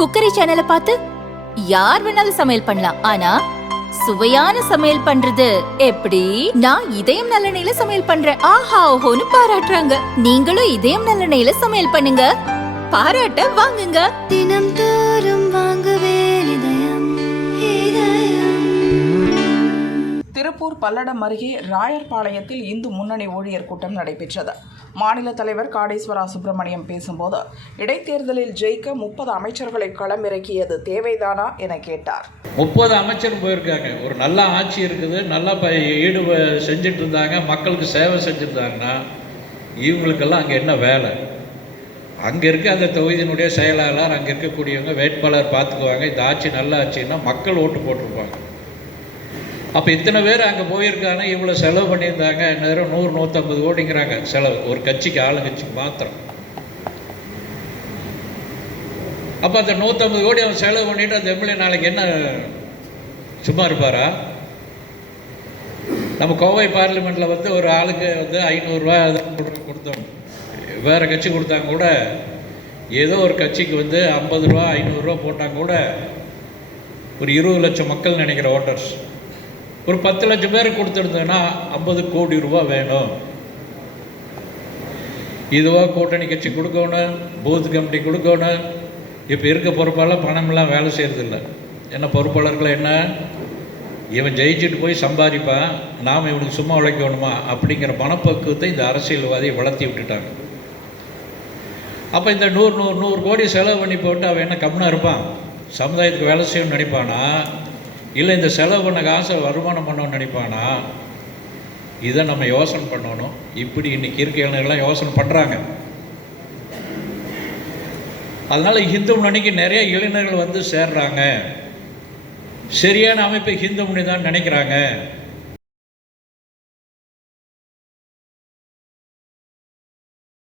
Cookery சேனலை பார்த்து யார் வேணாலும் சமையல் பண்ணலாம். ஆனா சுவையான சமையல் பண்றது எப்படி? நான் இதயம் நல்லெண்ணெயில சமையல் பண்றேன். ஆஹா ஓஹோன்னு பாராட்டுறாங்க. நீங்களும் இதயம் நல்லெண்ணெயில சமையல் பண்ணுங்க, பாராட்ட வாங்குங்க. தினம் தோறும் வாங்குவே இதயம் இதயம். திருப்பூர் பல்லடம் அருகே ராயர்பாளையத்தில் இந்து முன்னணி ஊழியர் கூட்டம் நடைபெற்றது. மாநில தலைவர் காடேஸ்வரா சுப்பிரமணியம் பேசும்போது, இடைத்தேர்தலில் ஜெயிக்க 30 அமைச்சர்களை களமிறக்கியது தேவைதானா என கேட்டார். 30 அமைச்சர் போயிருக்காங்க. ஒரு நல்ல ஆட்சி இருக்குது, நல்லா செஞ்சுட்டு இருந்தாங்க, மக்களுக்கு சேவை செஞ்சுருந்தாங்கன்னா இவங்களுக்கெல்லாம் அங்கே என்ன வேலை? அங்கே இருக்க அந்த தொகுதியினுடைய செயலாளர், அங்கே இருக்கக்கூடியவங்க வேட்பாளர் பார்த்துக்குவாங்க. இந்த ஆட்சி நல்ல ஆட்சின்னா மக்கள் ஓட்டு போட்டிருப்பாங்க. அப்போ இத்தனை பேர் அங்கே போயிருக்காங்க, இவ்வளோ செலவு பண்ணியிருந்தாங்க. நேரம் 100-150 கோடிங்கிறாங்க செலவு, ஒரு கட்சிக்கு, ஆளுங்கட்சிக்கு மாத்திரம். அப்போ அந்த 150 கோடி அவன் செலவு பண்ணிவிட்டு அந்த எம்எல்ஏ நாளைக்கு என்ன சும்மா இருப்பாரா? நம்ம கோவை பார்லிமெண்ட்டில் வந்து ஒரு ஆளுக்கு வந்து 500 ரூபா கொடுத்தோம். வேறு கட்சி கொடுத்தாங்க கூட, ஏதோ ஒரு கட்சிக்கு வந்து 50 ரூபா 500 ரூபா போட்டாங்க கூட, ஒரு 20 லட்சம் மக்கள் நினைக்கிற ஓட்டர்ஸ், ஒரு 10 லட்சம் பேருக்கு கொடுத்துருந்தோன்னா 50 கோடி ரூபா வேணும். இதுவாக கூட்டணி கட்சி கொடுக்கணும், பூத் கமிட்டி கொடுக்கணும். இப்போ இருக்க பொறுப்பாளர் பணமெல்லாம் வேலை செய்கிறதில்ல. என்ன பொறுப்பாளர்கள் என்ன, இவன் ஜெயிச்சுட்டு போய் சம்பாதிப்பான், நாம் இவனுக்கு சும்மா உழைக்கணுமா அப்படிங்கிற மனப்பக்குவத்தை இந்த அரசியல்வாதியை வளர்த்தி விட்டுட்டாங்க. அப்போ இந்த 100 கோடி செலவு பண்ணி போட்டு அவன் என்ன கம்முனா இருப்பான்? சமுதாயத்துக்கு வேலை செய்யணும்னு நினைப்பானா, இல்லை இந்த செலவு பண்ண காசை வருமானம் பண்ணணும்னு நினைப்பானா? இதை நம்ம யோசனை பண்ணணும். இப்படி இன்றைக்கி இருக்க இளைஞர்கள்லாம் யோசனை பண்ணுறாங்க. அதனால் ஹிந்து முன்னணிக்கு நிறைய இளைஞர்கள் வந்து சேர்றாங்க. சரியான அமைப்பு ஹிந்து முன்னணி தான் நினைக்கிறாங்க.